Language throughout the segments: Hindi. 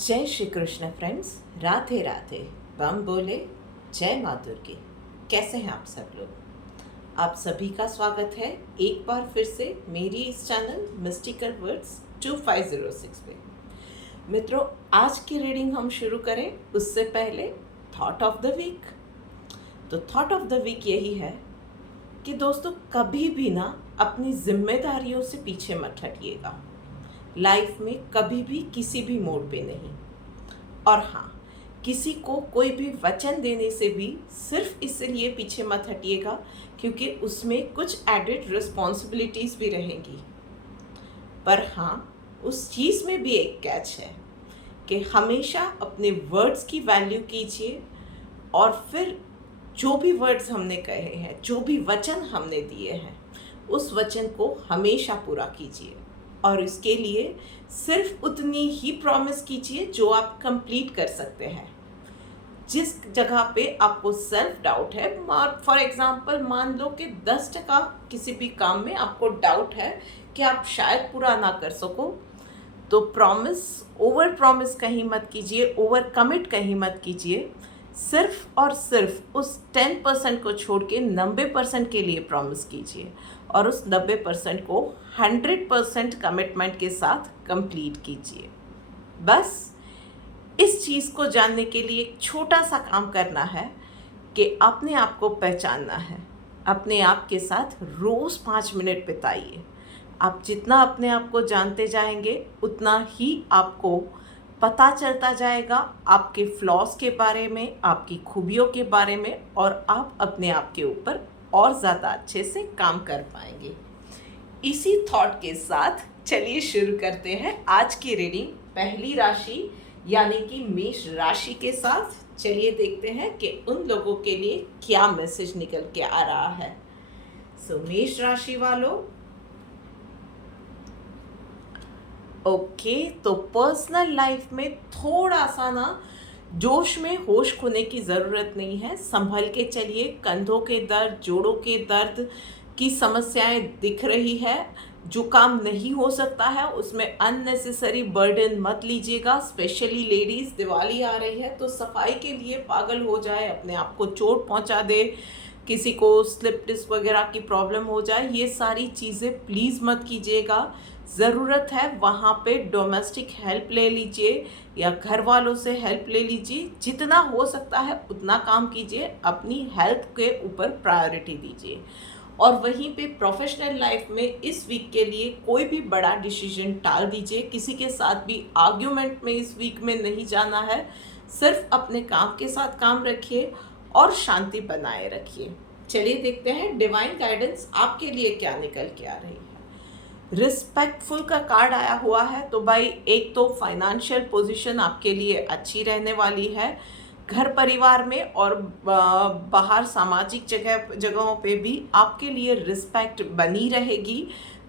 जय श्री कृष्ण फ्रेंड्स, राधे राधे। बम बोले, जय माँ दुर्गे। कैसे हैं आप सब लोग? आप सभी का स्वागत है एक बार फिर से मेरी इस चैनल मिस्टिकल वर्ड्स 2506 पे। मित्रों, आज की रीडिंग हम शुरू करें उससे पहले थॉट ऑफ द वीक। तो थॉट ऑफ द वीक यही है कि दोस्तों, कभी भी ना अपनी जिम्मेदारियों से पीछे मत हटिएगा। लाइफ में कभी भी किसी भी मोड़ पे नहीं। और हाँ, किसी को कोई भी वचन देने से भी सिर्फ इसलिए पीछे मत हटिएगा क्योंकि उसमें कुछ एडेड रिस्पॉन्सिबिलिटीज़ भी रहेंगी। पर हाँ, उस चीज़ में भी एक कैच है कि हमेशा अपने वर्ड्स की वैल्यू कीजिए और फिर जो भी वर्ड्स हमने कहे हैं, जो भी वचन हमने दिए हैं, उस वचन को हमेशा पूरा कीजिए। और इसके लिए सिर्फ उतनी ही प्रॉमिस कीजिए जो आप कंप्लीट कर सकते हैं। जिस जगह पे आपको सेल्फ डाउट है, फॉर एग्जांपल मान लो कि 10% किसी भी काम में आपको डाउट है कि आप शायद पूरा ना कर सको, तो ओवर प्रॉमिस कहीं मत कीजिए, ओवर कमिट कहीं मत कीजिए। सिर्फ और सिर्फ उस 10% को छोड़ के 90% के लिए प्रॉमिस कीजिए और उस 90% को 100% कमिटमेंट के साथ कंप्लीट कीजिए। बस इस चीज़ को जानने के लिए एक छोटा सा काम करना है कि अपने आप को पहचानना है। अपने आप के साथ रोज़ 5 मिनट बिताइए। आप जितना अपने आप को जानते जाएंगे उतना ही आपको पता चलता जाएगा आपके फ्लॉज के बारे में, आपकी खूबियों के बारे में, और आप अपने आप के ऊपर और ज़्यादा अच्छे से काम कर पाएंगे। इसी थॉट के साथ चलिए शुरू करते हैं आज की रीडिंग पहली राशि यानी कि मेष राशि के साथ। चलिए देखते हैं कि उन लोगों के लिए क्या मैसेज निकल के आ रहा है। मेष राशि वालों, ओके, तो पर्सनल लाइफ में थोड़ा सा ना जोश में होश खोने की ज़रूरत नहीं है। संभल के चलिए। कंधों के दर्द, जोड़ों के दर्द की समस्याएं दिख रही है। जो काम नहीं हो सकता है उसमें अननेसेसरी बर्डन मत लीजिएगा। स्पेशली लेडीज़, दिवाली आ रही है तो सफाई के लिए पागल हो जाए, अपने आप को चोट पहुंचा दे, किसी को स्लिप डिस्क वगैरह की प्रॉब्लम हो जाए, ये सारी चीज़ें प्लीज़ मत कीजिएगा। ज़रूरत है वहाँ पे डोमेस्टिक हेल्प ले लीजिए या घर वालों से हेल्प ले लीजिए। जितना हो सकता है उतना काम कीजिए, अपनी हेल्थ के ऊपर प्रायोरिटी दीजिए। और वहीं पे प्रोफेशनल लाइफ में इस वीक के लिए कोई भी बड़ा डिसीजन टाल दीजिए। किसी के साथ भी आर्ग्यूमेंट में इस वीक में नहीं जाना है। सिर्फ अपने काम के साथ काम रखिए और शांति बनाए रखिए। चलिए देखते हैं डिवाइन गाइडेंस आपके लिए क्या निकल के आ रही है। रिस्पेक्टफुल का कार्ड आया हुआ है, तो भाई एक तो फाइनेंशियल पोजीशन आपके लिए अच्छी रहने वाली है। घर परिवार में और बाहर सामाजिक जगहों पे भी आपके लिए रिस्पेक्ट बनी रहेगी।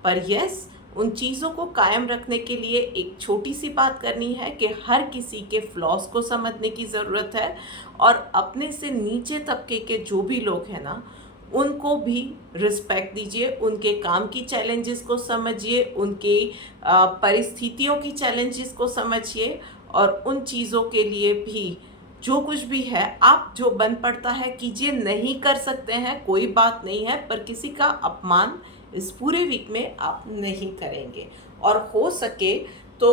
पर यस, उन चीज़ों को कायम रखने के लिए एक छोटी सी बात करनी है कि हर किसी के फ्लॉस को समझने की ज़रूरत है और अपने से नीचे तबके के जो भी लोग हैं ना, उनको भी रिस्पेक्ट दीजिए। उनके काम की चैलेंजेस को समझिए, उनकी परिस्थितियों की चैलेंजेस को समझिए और उन चीज़ों के लिए भी जो कुछ भी है आप जो बन पड़ता है कीजिए। नहीं कर सकते हैं कोई बात नहीं है, पर किसी का अपमान इस पूरे वीक में आप नहीं करेंगे। और हो सके तो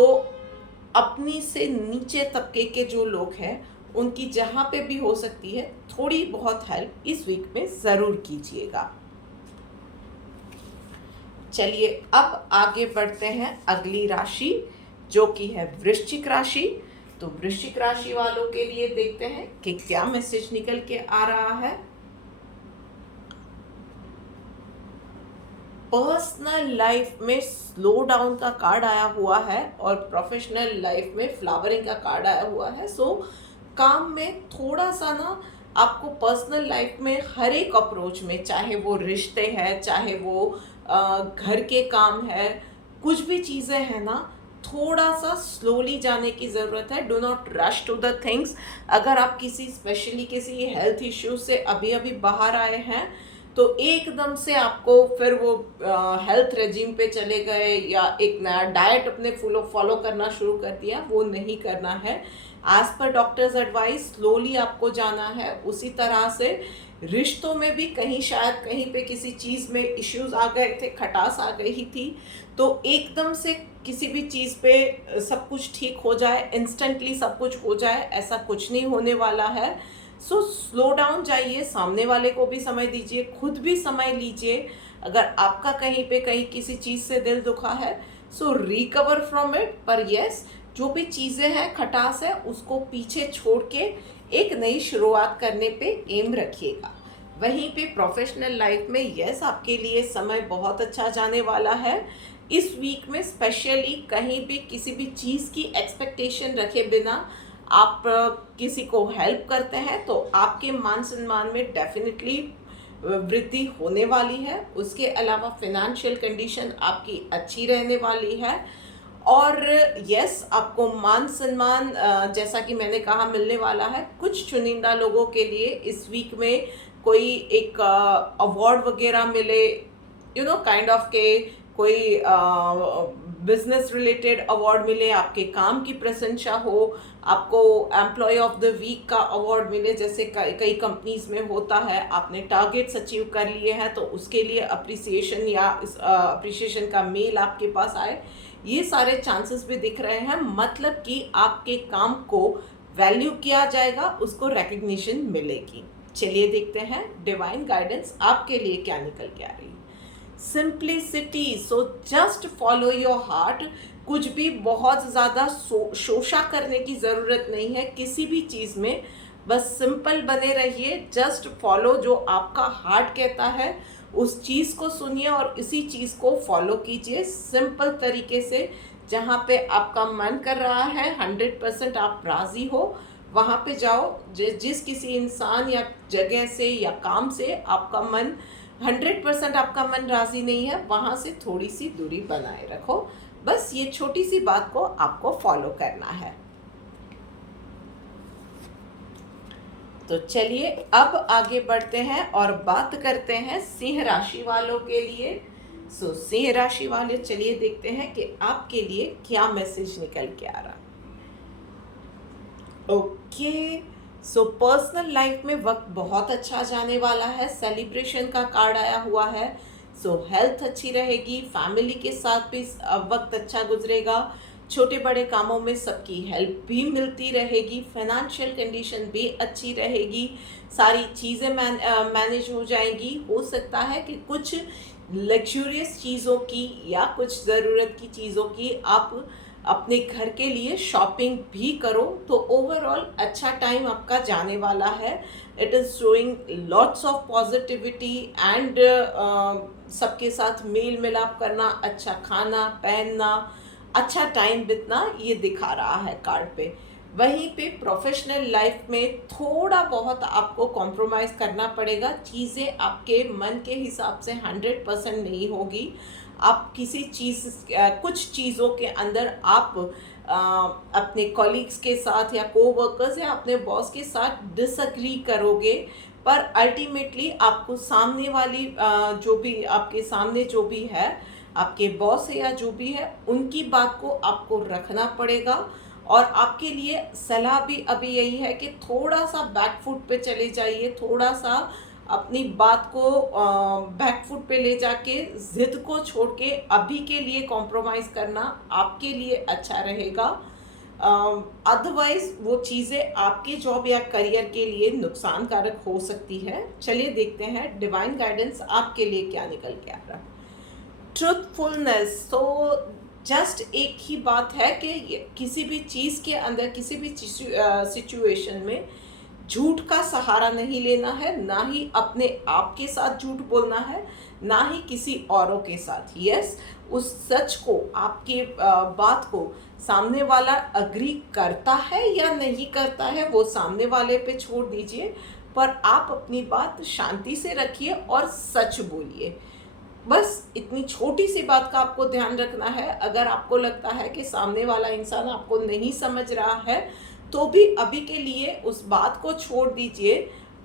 अपनी से नीचे तबके के जो लोग हैं उनकी जहाँ पे भी हो सकती है थोड़ी बहुत हेल्प इस वीक में ज़रूर कीजिएगा। चलिए अब आगे बढ़ते हैं अगली राशि जो कि है वृश्चिक राशि। तो वृश्चिक राशि वालों के लिए देखते हैं कि क्या मैसेज निकल के आ रहा है। पर्सनल लाइफ में स्लो डाउन का कार्ड आया हुआ है और प्रोफेशनल लाइफ में फ्लावरिंग का कार्ड आया हुआ है। काम में थोड़ा सा ना आपको पर्सनल लाइफ में हर एक अप्रोच में, चाहे वो रिश्ते हैं, चाहे वो घर के काम है, कुछ भी चीज़ें हैं ना, थोड़ा सा स्लोली जाने की ज़रूरत है। Do not rush to the things. अगर आप स्पेशली किसी हेल्थ इश्यू से अभी अभी बाहर आए हैं तो एकदम से आपको फिर वो हेल्थ रेजिम पे चले गए या एक नया डाइट अपने फॉलो करना शुरू कर दिया, वो नहीं करना है। As per doctors advice slowly आपको जाना है। उसी तरह से रिश्तों में भी कहीं शायद कहीं पे किसी चीज़ में इश्यूज आ गए थे, खटास आ गई थी, तो एकदम से किसी भी चीज़ पे सब कुछ ठीक हो जाए, इंस्टेंटली सब कुछ हो जाए, ऐसा कुछ नहीं होने वाला है। सो स्लो डाउन जाइए, सामने वाले को भी समय दीजिए, खुद भी समय लीजिए। अगर आपका कहीं पे कहीं किसी चीज़ से दिल दुखा है, सो रिकवर फ्रॉम इट। पर यस, जो भी चीज़ें हैं, खटास है, उसको पीछे छोड़ के एक नई शुरुआत करने पे एम रखिएगा। वहीं पे प्रोफेशनल लाइफ में यस, आपके लिए समय बहुत अच्छा जाने वाला है। इस वीक में स्पेशली कहीं भी किसी भी चीज़ की एक्सपेक्टेशन रखे बिना आप किसी को हेल्प करते हैं तो आपके मान सम्मान में डेफिनेटली वृद्धि होने वाली है। उसके अलावा फिनेंशियल कंडीशन आपकी अच्छी रहने वाली है। और यस, आपको मान सम्मान जैसा कि मैंने कहा मिलने वाला है। कुछ चुनिंदा लोगों के लिए इस वीक में कोई एक अवार्ड वगैरह मिले, काइंड ऑफ के कोई बिजनेस रिलेटेड अवार्ड मिले, आपके काम की प्रशंसा हो, आपको एम्प्लॉय ऑफ द वीक का अवार्ड मिले, जैसे कई कंपनीज में होता है। आपने टारगेट्स अचीव कर लिए हैं तो उसके लिए अप्रिसिएशन या अप्रिसिएशन का मेल आपके पास आए, ये सारे चांसेस भी दिख रहे हैं। मतलब कि आपके काम को वैल्यू किया जाएगा, उसको रिकग्निशन मिलेगी। चलिए देखते हैं डिवाइन गाइडेंस आपके लिए क्या निकल के आ रही है। Simplicity, so just follow your heart. कुछ भी बहुत ज़्यादा शोषा करने की ज़रूरत नहीं है किसी भी चीज़ में। बस सिंपल बने रहिए, जस्ट फॉलो जो आपका हार्ट कहता है, उस चीज़ को सुनिए और इसी चीज़ को फॉलो कीजिए सिंपल तरीके से। जहाँ पे आपका मन कर रहा है 100% आप राज़ी हो, वहाँ पे जाओ। जिस किसी इंसान या जगह से या काम से आपका मन 100% आपका मन राज़ी नहीं है, वहाँ से थोड़ी सी दूरी बनाए रखो। बस ये छोटी सी बात को आपको फॉलो करना है। तो चलिए अब आगे बढ़ते हैं और बात करते हैं सिंह राशि वालों के लिए। सो सिंह राशि वाले, चलिए देखते हैं कि आपके लिए क्या मैसेज निकल के आ रहा। ओके, सो पर्सनल लाइफ में वक्त बहुत अच्छा जाने वाला है। सेलिब्रेशन का कार्ड आया हुआ है। सो हेल्थ अच्छी रहेगी, फैमिली के साथ भी वक्त अच्छा गुजरेगा, छोटे बड़े कामों में सबकी हेल्प भी मिलती रहेगी, फाइनेंशियल कंडीशन भी अच्छी रहेगी, सारी चीज़ें मैनेज हो जाएंगी। हो सकता है कि कुछ लग्जूरियस चीज़ों की या कुछ ज़रूरत की चीज़ों की आप अपने घर के लिए शॉपिंग भी करो। तो ओवरऑल अच्छा टाइम आपका जाने वाला है। It is showing lots of positivity and सबके साथ मेल मिलाप करना, अच्छा खाना पहनना, अच्छा टाइम बितना, ये दिखा रहा है कार्ड पे। वहीं पे प्रोफेशनल लाइफ में थोड़ा बहुत आपको कॉम्प्रोमाइज़ करना पड़ेगा। चीज़ें आपके मन के हिसाब से 100% नहीं होगी। आप किसी कुछ चीज़ों के अंदर आप अपने कॉलीग्स के साथ या कोवर्कर्स या अपने बॉस के साथ डिसएग्री करोगे, पर अल्टीमेटली आपको सामने वाली जो भी आपके सामने जो भी है, आपके बॉस है या जो भी है, उनकी बात को आपको रखना पड़ेगा। और आपके लिए सलाह भी अभी यही है कि थोड़ा सा बैक फुट पे चले जाइए, थोड़ा सा अपनी बात को बैक फुट पे ले जाके ज़िद को छोड़ के अभी के लिए कॉम्प्रोमाइज़ करना आपके लिए अच्छा रहेगा। अदरवाइज वो चीज़ें आपके जॉब या करियर के लिए नुकसानकारक हो सकती है। चलिए देखते हैं डिवाइन गाइडेंस आपके लिए क्या निकल के आ रहा है। ट्रूथफुलनेस, तो जस्ट एक ही बात है कि किसी भी चीज़ के अंदर, किसी भी सिचुएशन में झूठ का सहारा नहीं लेना है, ना ही अपने आप के साथ झूठ बोलना है, ना ही किसी औरों के साथ। यस, उस सच को, आपके बात को सामने वाला अग्री करता है या नहीं करता है, वो सामने वाले पे छोड़ दीजिए, पर आप अपनी बात शांति से रखिए और सच बोलिए। बस इतनी छोटी सी बात का आपको ध्यान रखना है। अगर आपको लगता है कि सामने वाला इंसान आपको नहीं समझ रहा है, तो भी अभी के लिए उस बात को छोड़ दीजिए।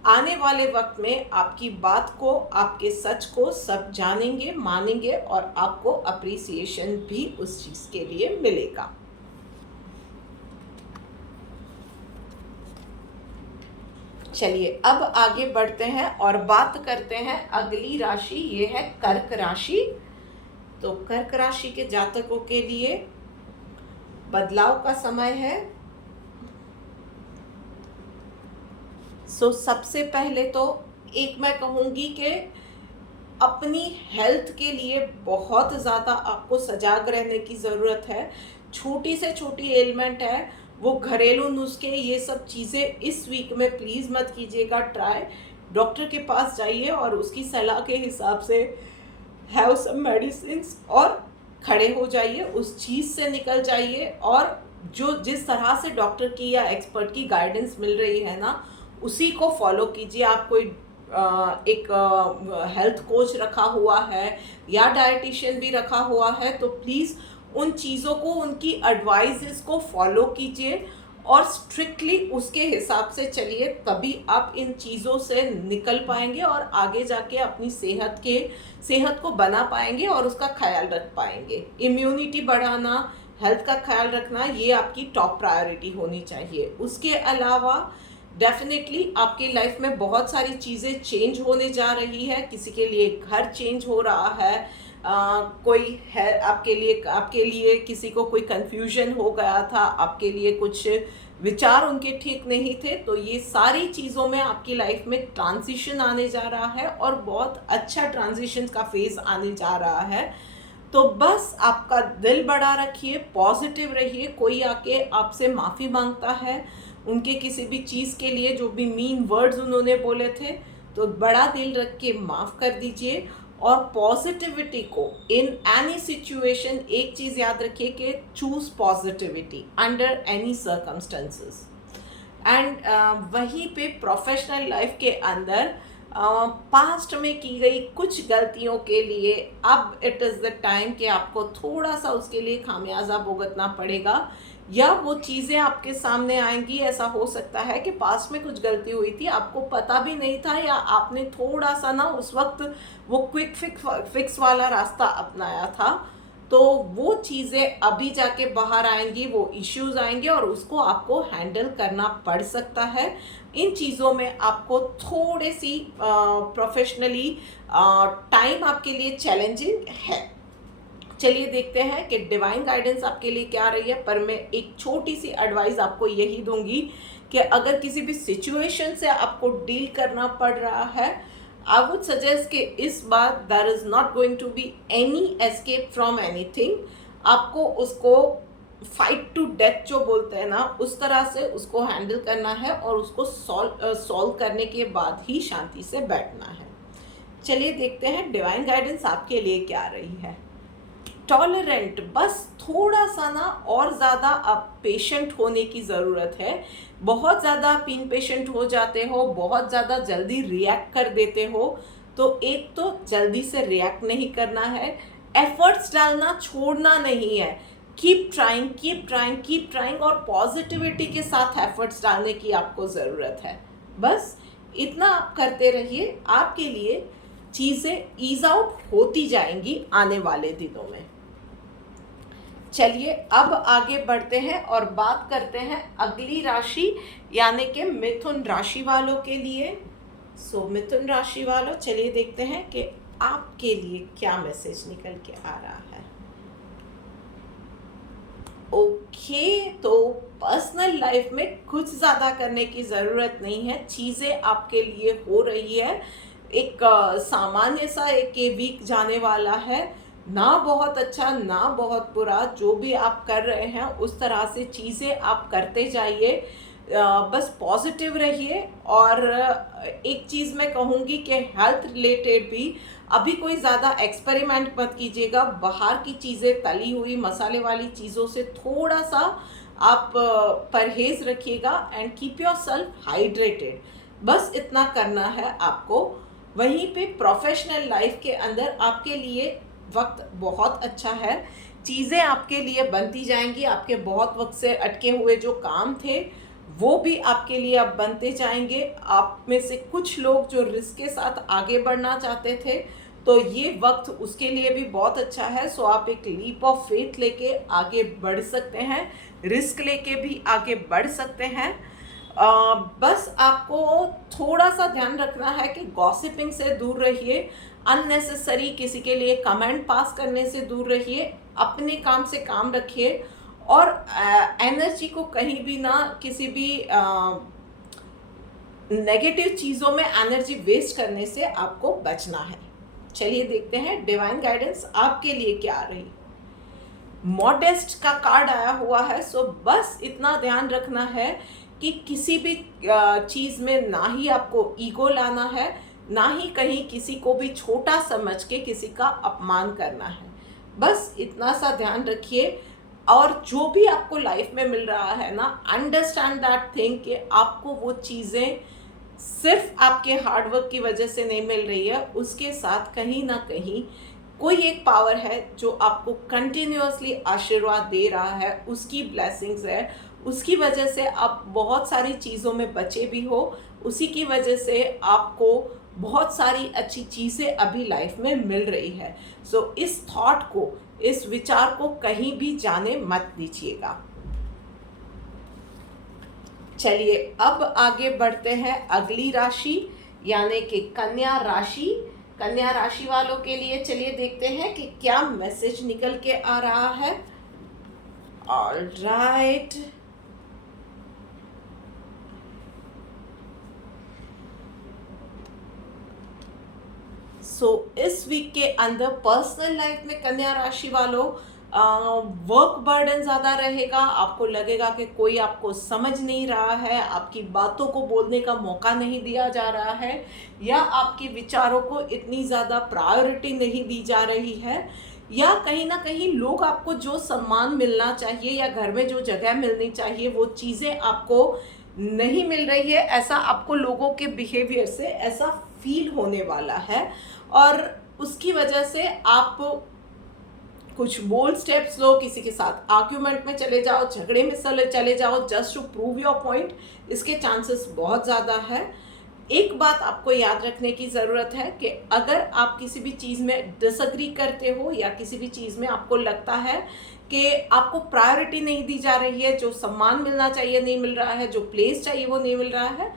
आने वाले वक्त में आपकी बात को, आपके सच को सब जानेंगे, मानेंगे और आपको अप्रिसिएशन भी उस चीज़ के लिए मिलेगा। चलिए अब आगे बढ़ते हैं और बात करते हैं अगली राशि, ये है कर्क राशि। तो कर्क राशि के जातकों के लिए बदलाव का समय है। सबसे पहले तो एक मैं कहूँगी कि अपनी हेल्थ के लिए बहुत ज़्यादा आपको सजाग रहने की ज़रूरत है। छोटी से छोटी एलिमेंट है, वो घरेलू नुस्खे, ये सब चीज़ें इस वीक में प्लीज़ मत कीजिएगा ट्राई। डॉक्टर के पास जाइए और उसकी सलाह के हिसाब से हैव सम मेडिसिन्स और खड़े हो जाइए, उस चीज़ से निकल जाइए। और जो जिस तरह से डॉक्टर की या एक्सपर्ट की गाइडेंस मिल रही है ना, उसी को फॉलो कीजिए। आप कोई एक हेल्थ कोच रखा हुआ है या डाइटिशियन भी रखा हुआ है तो प्लीज़ उन चीज़ों को, उनकी एडवाइजेस को फॉलो कीजिए और स्ट्रिक्टली उसके हिसाब से चलिए, तभी आप इन चीज़ों से निकल पाएंगे और आगे जाके अपनी सेहत को बना पाएंगे और उसका ख्याल रख पाएंगे। इम्यूनिटी बढ़ाना, हेल्थ का ख्याल रखना, ये आपकी टॉप प्रायोरिटी होनी चाहिए। उसके अलावा डेफिनेटली आपकी लाइफ में बहुत सारी चीज़ें चेंज होने जा रही है। किसी के लिए घर चेंज हो रहा है, कोई है आपके लिए किसी को कोई कंफ्यूजन हो गया था, आपके लिए कुछ विचार उनके ठीक नहीं थे, तो ये सारी चीज़ों में आपकी लाइफ में ट्रांजिशन आने जा रहा है और बहुत अच्छा ट्रांजिशन का फेज़ आने जा रहा है। तो बस आपका दिल बड़ा रखिए, पॉजिटिव रहिए। कोई आके आपसे माफ़ी मांगता है उनके किसी भी चीज़ के लिए, जो भी मीन वर्ड्स उन्होंने बोले थे, तो बड़ा दिल रख के माफ़ कर दीजिए। और पॉजिटिविटी को इन एनी सिचुएशन, एक चीज़ याद रखिए कि choose positivity under any circumstances. And वहीं पे प्रोफेशनल लाइफ के अंदर पास्ट में की गई कुछ गलतियों के लिए अब इट इज़ द टाइम कि आपको थोड़ा सा उसके लिए खामियाजा भुगतना पड़ेगा, या वो चीज़ें आपके सामने आएंगी। ऐसा हो सकता है कि पास्ट में कुछ गलती हुई थी, आपको पता भी नहीं था, या आपने थोड़ा सा ना उस वक्त वो क्विक फिक्स वाला रास्ता अपनाया था, तो वो चीज़ें अभी जाके बाहर आएंगी, वो इश्यूज आएंगे और उसको आपको हैंडल करना पड़ सकता है। इन चीज़ों में आपको थोड़ी सी प्रोफेशनली टाइम आपके लिए चैलेंजिंग है। चलिए देखते हैं कि डिवाइन गाइडेंस आपके लिए क्या रही है। पर मैं एक छोटी सी एडवाइस आपको यही दूंगी कि अगर किसी भी सिचुएशन से आपको डील करना पड़ रहा है, आई वुड सजेस्ट कि इस बार there is not going to be any escape from anything. आपको उसको फाइट टू डेथ जो बोलते हैं ना, उस तरह से उसको हैंडल करना है और उसको सॉल्व करने के बाद ही शांति से बैठना है। चलिए देखते हैं डिवाइन गाइडेंस आपके लिए क्या रही है। टॉलरेंट, बस थोड़ा सा ना और ज़्यादा आप पेशेंट होने की ज़रूरत है। बहुत ज़्यादा आप इम्पेशेंट हो जाते हो, बहुत ज़्यादा जल्दी रिएक्ट कर देते हो, तो एक तो जल्दी से रिएक्ट नहीं करना है, एफर्ट्स डालना छोड़ना नहीं है। Keep trying, keep trying, keep trying और पॉजिटिविटी के साथ एफर्ट्स डालने की आपको ज़रूरत है। बस इतना आप करते रहिए, आपके लिए चीज़ें ईज आउट होती जाएंगी आने वाले दिनों में। चलिए अब आगे बढ़ते हैं और बात करते हैं अगली राशि यानी कि मिथुन राशि वालों के लिए। मिथुन राशि वालों, चलिए देखते हैं कि आपके लिए क्या मैसेज निकल के आ रहा है। ओके, तो पर्सनल लाइफ में कुछ ज़्यादा करने की ज़रूरत नहीं है, चीज़ें आपके लिए हो रही है। एक सामान्य सा एक वीक जाने वाला है, ना बहुत अच्छा ना बहुत बुरा, जो भी आप कर रहे हैं उस तरह से चीज़ें आप करते जाइए। बस पॉजिटिव रहिए। और एक चीज़ मैं कहूँगी कि हेल्थ रिलेटेड भी अभी कोई ज़्यादा एक्सपेरिमेंट मत कीजिएगा। बाहर की चीज़ें, तली हुई मसाले वाली चीज़ों से थोड़ा सा आप परहेज़ रखिएगा and keep your self hydrated. बस इतना करना है आपको। वहीं पे प्रोफेशनल लाइफ के अंदर आपके लिए वक्त बहुत अच्छा है, चीज़ें आपके लिए बनती जाएंगी। आपके बहुत वक्त से अटके हुए जो काम थे वो भी आपके लिए अब बनते जाएंगे। आप में से कुछ लोग जो रिस्क के साथ आगे बढ़ना चाहते थे, तो ये वक्त उसके लिए भी बहुत अच्छा है। सो आप एक लीप ऑफ फेथ लेके आगे बढ़ सकते हैं, रिस्क लेके भी आगे बढ़ सकते हैं। बस आपको थोड़ा सा ध्यान रखना है कि गॉसिपिंग से दूर रहिए, अननेसेसरी किसी के लिए कमेंट पास करने से दूर रहिए, अपने काम से काम रखिए और एनर्जी को कहीं भी ना किसी भी नेगेटिव चीज़ों में एनर्जी वेस्ट करने से आपको बचना है। चलिए देखते हैं डिवाइन गाइडेंस आपके लिए क्या आ रही। मॉडेस्ट का कार्ड आया हुआ है। सो बस इतना ध्यान रखना है कि किसी भी चीज़ में ना ही आपको ईगो लाना है, ना ही कहीं किसी को भी छोटा समझ के किसी का अपमान करना है। बस इतना सा ध्यान रखिए। और जो भी आपको लाइफ में मिल रहा है ना, अंडरस्टैंड दैट थिंग कि आपको वो चीज़ें सिर्फ आपके हार्डवर्क की वजह से नहीं मिल रही है, उसके साथ कहीं ना कहीं कोई एक पावर है जो आपको कंटिन्यूअसली आशीर्वाद दे रहा है, उसकी ब्लेसिंग्स है, उसकी वजह से आप बहुत सारी चीज़ों में बचे भी हो, उसी की वजह से आपको बहुत सारी अच्छी चीज़ें अभी लाइफ में मिल रही है। सो इस थॉट को, इस विचार को कहीं भी जाने मत दीजिएगा। चलिए अब आगे बढ़ते हैं अगली राशि यानी कि कन्या राशि। कन्या राशि वालों के लिए चलिए देखते हैं कि क्या मैसेज निकल के आ रहा है। ऑल राइट, इस वीक के अंदर पर्सनल लाइफ में कन्या राशि वालों वर्क बर्डन ज़्यादा रहेगा। आपको लगेगा कि कोई आपको समझ नहीं रहा है, आपकी बातों को बोलने का मौका नहीं दिया जा रहा है, या आपके विचारों को इतनी ज़्यादा प्रायोरिटी नहीं दी जा रही है, या कहीं ना कहीं लोग आपको जो सम्मान मिलना चाहिए या घर में जो जगह मिलनी चाहिए वो चीज़ें आपको नहीं मिल रही है। ऐसा आपको लोगों के बिहेवियर से ऐसा फील होने वाला है और उसकी वजह से आप कुछ बोल्ड स्टेप्स लो, किसी के साथ आर्ग्यूमेंट में चले जाओ, झगड़े में चले जाओ just to prove your point. इसके चांसेस बहुत ज़्यादा है। एक बात आपको याद रखने की ज़रूरत है कि अगर आप किसी भी चीज़ में डिसएग्री करते हो या किसी भी चीज़ में आपको लगता है कि आपको प्रायोरिटी नहीं दी जा रही है, जो सम्मान मिलना चाहिए नहीं मिल रहा है, जो प्लेस चाहिए वो नहीं मिल रहा है,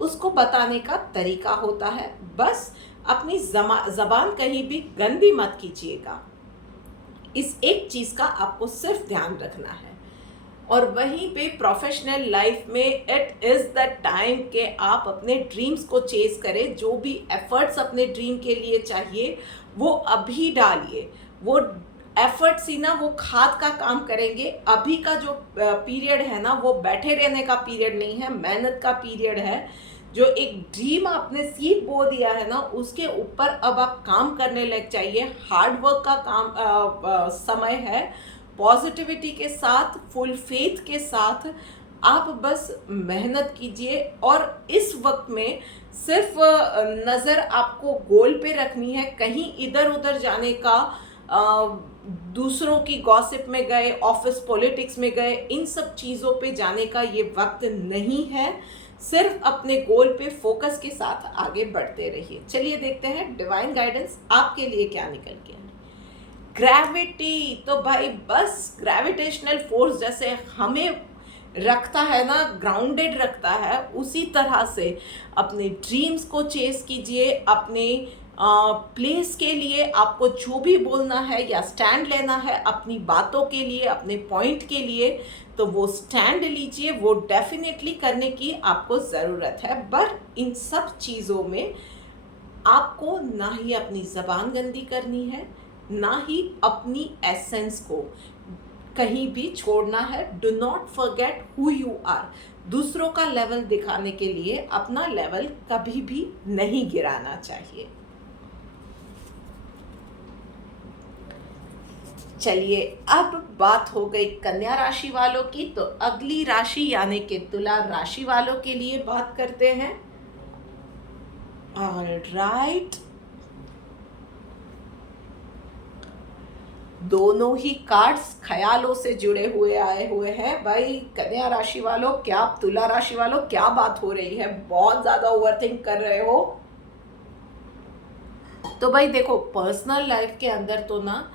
उसको बताने का तरीका होता है। बस अपनी ज़बान कहीं भी गंदी मत कीजिएगा। इस एक चीज़ का आपको सिर्फ ध्यान रखना है। और वहीं पे प्रोफेशनल लाइफ में इट इज़ द टाइम कि आप अपने ड्रीम्स को चेस करें। जो भी एफर्ट्स अपने ड्रीम के लिए चाहिए वो अभी डालिए। वो एफर्ट्स ही ना वो खाद का काम करेंगे। अभी का जो पीरियड है ना वो बैठे रहने का पीरियड नहीं है, मेहनत का पीरियड है। जो एक ड्रीम आपने सीड बो दिया है ना उसके ऊपर अब आप काम करने लग जाइए। हार्ड वर्क का काम समय है। पॉजिटिविटी के साथ, फुल फेथ के साथ आप बस मेहनत कीजिए। और इस वक्त में सिर्फ नज़र आपको गोल पे रखनी है, कहीं इधर उधर जाने का, दूसरों की गॉसिप में गए, ऑफिस पॉलिटिक्स में गए, इन सब चीज़ों पे जाने का ये वक्त नहीं है। सिर्फ अपने गोल पे फोकस के साथ आगे बढ़ते रहिए। चलिए देखते हैं डिवाइन गाइडेंस आपके लिए क्या निकल के है। ग्रेविटी, तो भाई बस ग्रेविटेशनल फोर्स जैसे हमें रखता है ना, ग्राउंडेड रखता है, उसी तरह से अपने ड्रीम्स को चेस कीजिए। अपने प्लेस के लिए आपको जो भी बोलना है या स्टैंड लेना है अपनी बातों के लिए, अपने पॉइंट के लिए, तो वो स्टैंड लीजिए। वो डेफिनेटली करने की आपको ज़रूरत है। पर इन सब चीज़ों में आपको ना ही अपनी ज़बान गंदी करनी है, ना ही अपनी एसेंस को कहीं भी छोड़ना है। Do not forget who you are. दूसरों का लेवल दिखाने के लिए अपना लेवल कभी भी नहीं गिराना चाहिए। चलिए अब बात हो गई कन्या राशि वालों की, तो अगली राशि यानी कि तुला राशि वालों के लिए बात करते हैं। ऑल राइट, दोनों ही कार्ड्स ख्यालों से जुड़े हुए आए हुए हैं। भाई कन्या राशि वालों, क्या तुला राशि वालों, क्या बात हो रही है, बहुत ज़्यादा ओवरथिंक कर रहे हो। तो भाई देखो, पर्सनल लाइफ के अंदर तो ना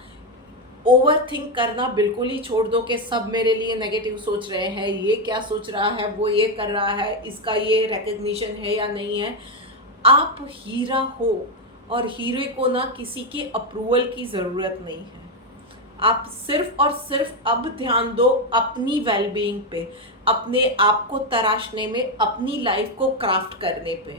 ओवर थिंक करना बिल्कुल ही छोड़ दो कि सब मेरे लिए नेगेटिव सोच रहे हैं, ये क्या सोच रहा है, वो ये कर रहा है, इसका ये रिकग्निशन है या नहीं है। आप हीरा हो और हीरे को ना किसी के अप्रूवल की ज़रूरत नहीं है। आप सिर्फ और सिर्फ अब ध्यान दो अपनी वेलबीइंग पे, अपने आप को तराशने में, अपनी लाइफ को क्राफ्ट करने पे,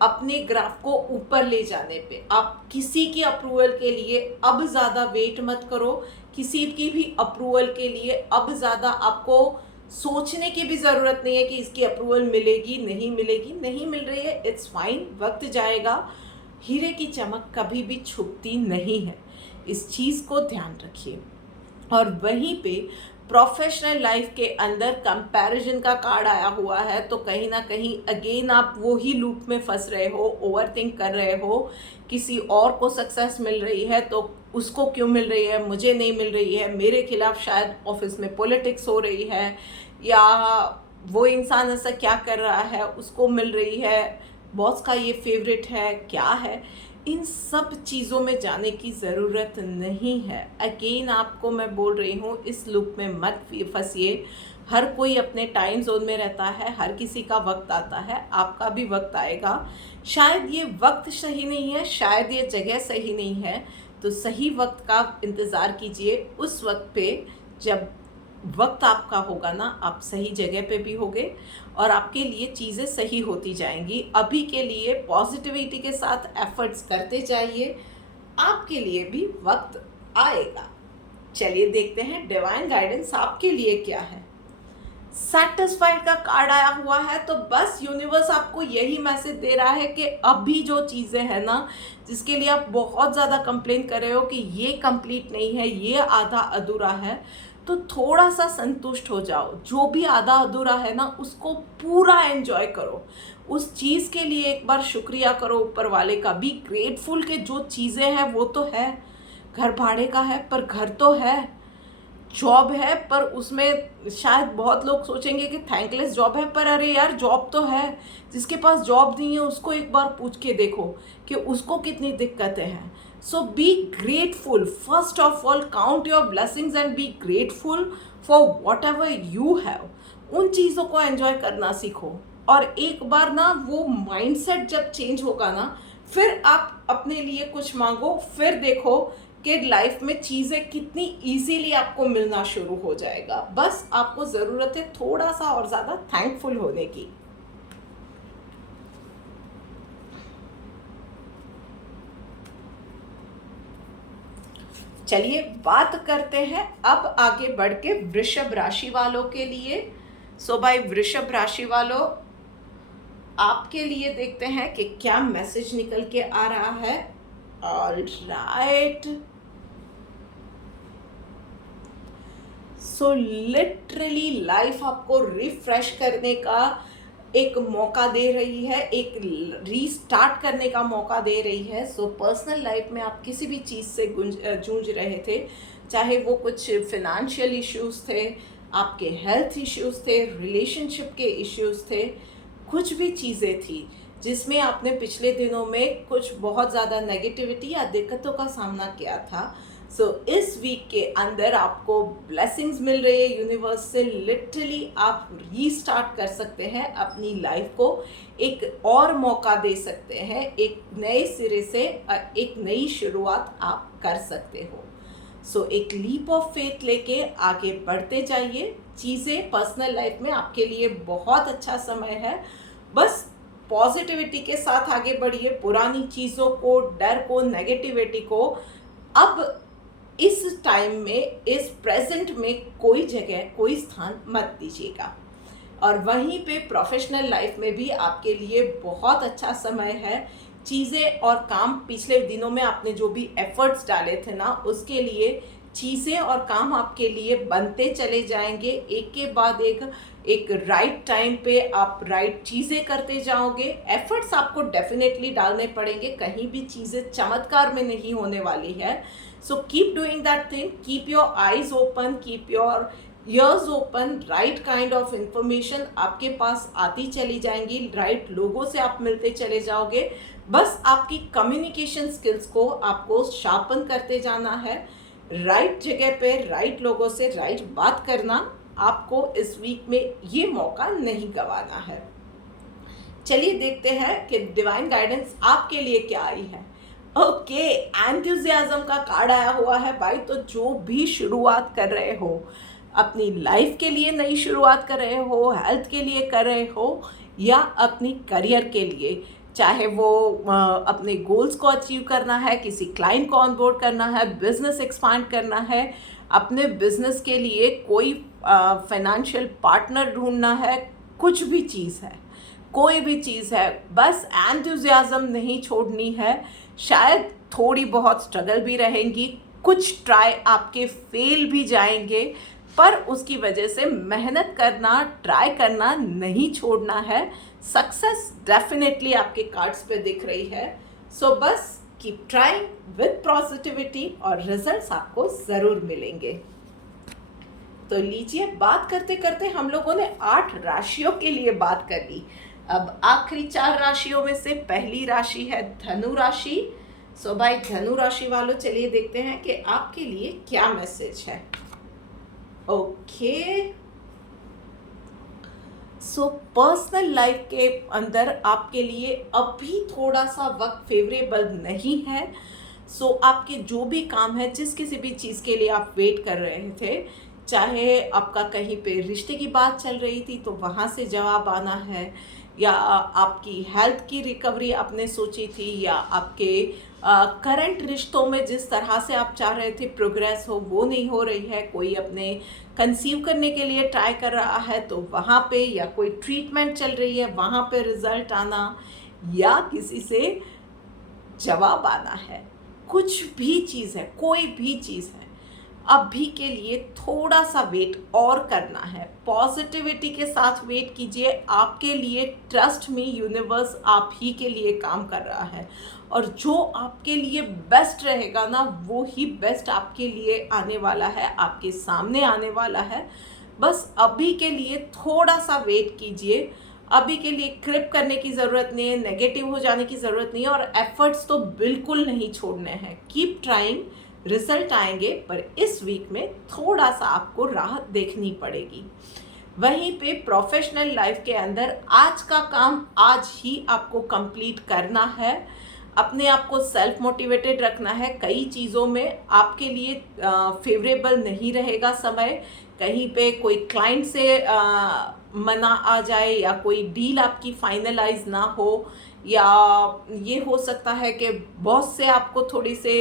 अपने ग्राफ को ऊपर ले जाने पे। आप किसी की अप्रूवल के लिए अब ज़्यादा वेट मत करो, किसी की भी अप्रूवल के लिए अब ज़्यादा आपको सोचने की भी ज़रूरत नहीं है कि इसकी अप्रूवल मिलेगी नहीं मिलेगी, नहीं मिल रही है, इट्स फाइन, वक्त जाएगा। हीरे की चमक कभी भी छुपती नहीं है, इस चीज़ को ध्यान रखिए। और वहीं पे प्रोफेशनल लाइफ के अंदर कंपैरिजन का कार्ड आया हुआ है, तो कहीं ना कहीं अगेन आप वो ही लूप में फंस रहे हो, ओवरथिंक कर रहे हो। किसी और को सक्सेस मिल रही है तो उसको क्यों मिल रही है, मुझे नहीं मिल रही है, मेरे खिलाफ शायद ऑफिस में पॉलिटिक्स हो रही है, या वो इंसान ऐसा क्या कर रहा है, उसको मिल रही है, बॉस का ये फेवरेट है, क्या है। इन सब चीज़ों में जाने की ज़रूरत नहीं है। अगेन आपको मैं बोल रही हूँ, इस लूप में मत फंसिए। हर कोई अपने टाइम जोन में रहता है, हर किसी का वक्त आता है, आपका भी वक्त आएगा। शायद ये वक्त सही नहीं है, शायद ये जगह सही नहीं है, तो सही वक्त का इंतज़ार कीजिए। उस वक्त पे जब वक्त आपका होगा ना, आप सही जगह पे भी होगे और आपके लिए चीज़ें सही होती जाएंगी। अभी के लिए पॉजिटिविटी के साथ एफर्ट्स करते जाइए, आपके लिए भी वक्त आएगा। चलिए देखते हैं डिवाइन गाइडेंस आपके लिए क्या है। सेटिस्फाइड का कार्ड आया हुआ है, तो बस यूनिवर्स आपको यही मैसेज दे रहा है कि अभी जो चीज़ें हैं ना, जिसके लिए आप बहुत ज़्यादा कंप्लेन कर रहे हो कि ये कंप्लीट नहीं है, ये आधा अधूरा है, तो थोड़ा सा संतुष्ट हो जाओ। जो भी आधा अधूरा है ना, उसको पूरा एंजॉय करो। उस चीज़ के लिए एक बार शुक्रिया करो ऊपर वाले का, भी ग्रेटफुल के जो चीज़ें हैं वो तो है। घर भाड़े का है पर घर तो है, जॉब है पर उसमें शायद बहुत लोग सोचेंगे कि थैंकलेस जॉब है, पर अरे यार जॉब तो है। जिसके पास जॉब नहीं है उसको एक बार पूछ के देखो कि उसको कितनी दिक्कतें हैं। So be grateful, first of all count your blessings and be grateful for whatever you have. उन चीज़ों को एंजॉय करना सीखो, और एक बार ना वो माइंडसेट जब चेंज होगा ना, फिर आप अपने लिए कुछ मांगो, फिर देखो कि लाइफ में चीज़ें कितनी इजीली आपको मिलना शुरू हो जाएगा। बस आपको ज़रूरत है थोड़ा सा और ज़्यादा थैंकफुल होने की। चलिए बात करते हैं अब आगे बढ़ के वृषभ राशि वालों के लिए। सो भाई वृषभ राशि वालों, आपके लिए देखते हैं कि क्या मैसेज निकल के आ रहा है। ऑलराइट, सो लिटरली लाइफ आपको रिफ्रेश करने का एक मौका दे रही है, एक रीस्टार्ट करने का मौका दे रही है। सो पर्सनल लाइफ में आप किसी भी चीज़ से जूझ रहे थे, चाहे वो कुछ फिनेंशियल इश्यूज थे, आपके हेल्थ इश्यूज थे, रिलेशनशिप के इश्यूज थे, कुछ भी चीज़ें थी जिसमें आपने पिछले दिनों में कुछ बहुत ज़्यादा नेगेटिविटी या दिक्कतों का सामना किया था। सो इस वीक के अंदर आपको ब्लेसिंग्स मिल रही है यूनिवर्स से। लिटरली आप रीस्टार्ट कर सकते हैं अपनी लाइफ को, एक और मौका दे सकते हैं, एक नए सिरे से एक नई शुरुआत आप कर सकते हो। सो एक लीप ऑफ फेथ लेके आगे बढ़ते जाइए। चीज़ें पर्सनल लाइफ में आपके लिए बहुत अच्छा समय है, बस पॉजिटिविटी के साथ आगे बढ़िए। पुरानी चीज़ों को, डर को, नेगेटिविटी को अब इस टाइम में, इस प्रेजेंट में कोई जगह, कोई स्थान मत दीजिएगा। और वहीं पे प्रोफेशनल लाइफ में भी आपके लिए बहुत अच्छा समय है। चीज़ें और काम, पिछले दिनों में आपने जो भी एफर्ट्स डाले थे ना, उसके लिए चीज़ें और काम आपके लिए बनते चले जाएंगे। एक के बाद एक राइट टाइम पे आप राइट चीज़ें करते जाओगे। एफर्ट्स आपको डेफिनेटली डालने पड़ेंगे, कहीं भी चीज़ें चमत्कार में नहीं होने वाली है। So keep doing that thing, keep your eyes open, keep your ears open, right kind of information आपके पास आती चली जाएंगी, राइट लोगों से आप मिलते चले जाओगे। बस आपकी कम्युनिकेशन स्किल्स को आपको शार्पन करते जाना है, राइट जगह पे राइट लोगों से राइट बात करना आपको इस वीक में ये मौका नहीं गंवाना है। चलिए देखते हैं कि डिवाइन गाइडेंस आपके लिए क्या आई है। ओके, एंथुसियाज्म का कार्ड आया हुआ है भाई। तो जो भी शुरुआत कर रहे हो, अपनी लाइफ के लिए नई शुरुआत कर रहे हो, हेल्थ के लिए कर रहे हो, या अपनी करियर के लिए, चाहे वो अपने गोल्स को अचीव करना है, किसी क्लाइंट को ऑनबोर्ड करना है, बिजनेस एक्सपांड करना है, अपने बिजनेस के लिए कोई फाइनेंशियल पार्टनर ढूंढना है, कुछ भी चीज़ है, कोई भी चीज़ है, बस एंथुसियाज्म नहीं छोड़नी है। शायद थोड़ी बहुत स्ट्रगल भी रहेंगी, कुछ ट्राई आपके फेल भी जाएंगे, पर उसकी वजह से मेहनत करना, ट्राई करना नहीं छोड़ना है। सक्सेस डेफिनेटली आपके कार्ड्स पे दिख रही है। सो बस कीप ट्राइंग विद पॉजिटिविटी और रिजल्ट्स आपको ज़रूर मिलेंगे। तो लीजिए, बात करते करते हम लोगों ने 8 राशियों के लिए बात कर ली। अब आखिरी 4 राशियों में से पहली राशि है धनु राशि। सो भाई धनु राशि वालों, चलिए देखते हैं कि आपके लिए क्या मैसेज है। ओके, सो पर्सनल लाइफ के अंदर आपके लिए अभी थोड़ा सा वक्त फेवरेबल नहीं है। सो आपके जो भी काम है, जिस किसी भी चीज़ के लिए आप वेट कर रहे थे, चाहे आपका कहीं पे रिश्ते की बात चल रही थी तो वहाँ से जवाब आना है, या आपकी हेल्थ की रिकवरी आपने सोची थी, या आपके करंट रिश्तों में जिस तरह से आप चाह रहे थे प्रोग्रेस हो वो नहीं हो रही है, कोई अपने कंसीव करने के लिए ट्राई कर रहा है तो वहाँ पे, या कोई ट्रीटमेंट चल रही है वहाँ पे रिजल्ट आना, या किसी से जवाब आना है, कुछ भी चीज़ है, कोई भी चीज़ है, अभी के लिए थोड़ा सा वेट और करना है। पॉजिटिविटी के साथ वेट कीजिए, आपके लिए ट्रस्ट मी, यूनिवर्स आप ही के लिए काम कर रहा है, और जो आपके लिए बेस्ट रहेगा ना, वो ही बेस्ट आपके लिए आने वाला है, आपके सामने आने वाला है। बस अभी के लिए थोड़ा सा वेट कीजिए। अभी के लिए क्रिप करने की ज़रूरत नहीं है, नेगेटिव हो जाने की ज़रूरत नहीं है, और एफर्ट्स तो बिल्कुल नहीं छोड़ने हैं। कीप ट्राइंग, रिजल्ट आएंगे, पर इस वीक में थोड़ा सा आपको राहत देखनी पड़ेगी। वहीं पे प्रोफेशनल लाइफ के अंदर आज का काम आज ही आपको कंप्लीट करना है, अपने आप को सेल्फ मोटिवेटेड रखना है। कई चीज़ों में आपके लिए फेवरेबल नहीं रहेगा समय, कहीं पे कोई क्लाइंट से मना आ जाए, या कोई डील आपकी फाइनलाइज ना हो, या ये हो सकता है कि बॉस से आपको थोड़ी से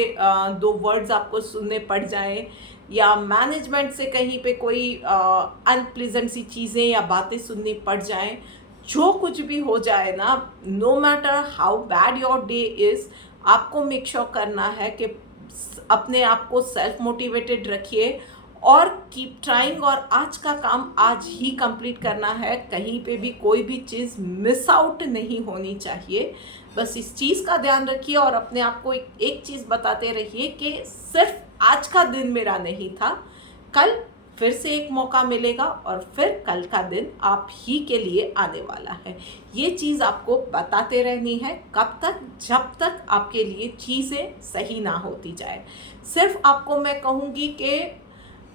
2 वर्ड्स आपको सुनने पड़ जाएं, या मैनेजमेंट से कहीं पे कोई अनप्लीजेंट सी चीज़ें या बातें सुननी पड़ जाएं। जो कुछ भी हो जाए ना, no matter how bad your day is, आपको मेक श्योर करना है कि अपने आप को सेल्फ मोटिवेटेड रखिए और कीप ट्राइंग, और आज का काम आज ही कंप्लीट करना है। कहीं पे भी कोई भी चीज़ मिस आउट नहीं होनी चाहिए। बस इस चीज़ का ध्यान रखिए, और अपने आप को एक चीज़ बताते रहिए कि सिर्फ आज का दिन मेरा नहीं था, कल फिर से एक मौका मिलेगा, और फिर कल का दिन आप ही के लिए आने वाला है। ये चीज़ आपको बताते रहनी है। कब तक? जब तक आपके लिए चीज़ें सही ना होती जाए। सिर्फ आपको मैं कहूँगी कि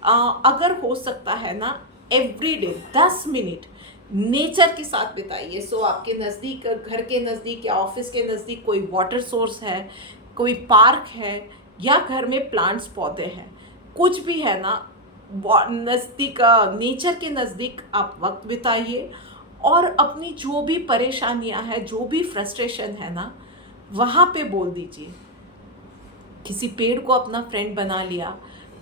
अगर हो सकता है ना, एवरीडे 10 मिनट नेचर के साथ बिताइए। सो आपके नज़दीक, घर के नज़दीक या ऑफिस के नज़दीक कोई वाटर सोर्स है, कोई पार्क है, या घर में प्लांट्स पौधे हैं, कुछ भी है ना, नज़दीक नेचर के नज़दीक आप वक्त बिताइए, और अपनी जो भी परेशानियां हैं, जो भी फ्रस्ट्रेशन है ना, वहाँ पे बोल दीजिए। किसी पेड़ को अपना फ्रेंड बना लिया,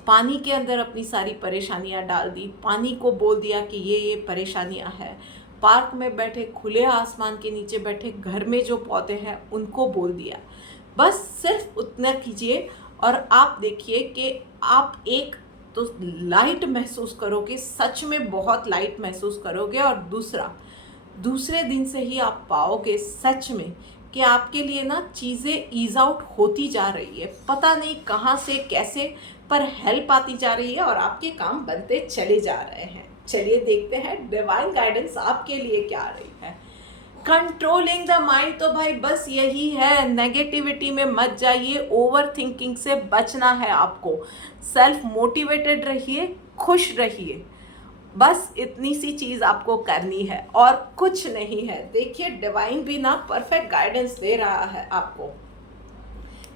पानी के अंदर अपनी सारी परेशानियां डाल दी, पानी को बोल दिया कि ये परेशानियां हैं। पार्क में बैठे, खुले आसमान के नीचे बैठे, घर में जो पौधे हैं उनको बोल दिया। बस सिर्फ उतना कीजिए, और आप देखिए कि आप एक तो लाइट महसूस करोगे, सच में बहुत लाइट महसूस करोगे, और दूसरे दिन से ही आप पाओगे सच में कि आपके लिए ना चीज़ें ईज आउट होती जा रही है, पता नहीं कहाँ से कैसे, पर हेल्प आती जा रही है और आपके काम बनते चले जा रहे हैं। चलिए देखते हैं डिवाइन गाइडेंस आपके लिए क्या आ रही है। कंट्रोलिंग द माइंड, तो भाई बस यही है, नेगेटिविटी में मत जाइए, ओवर थिंकिंग से बचना है आपको। सेल्फ मोटिवेटेड रहिए, खुश रहिए, बस इतनी सी चीज़ आपको करनी है और कुछ नहीं है। देखिए डिवाइन भी ना परफेक्ट गाइडेंस दे रहा है आपको।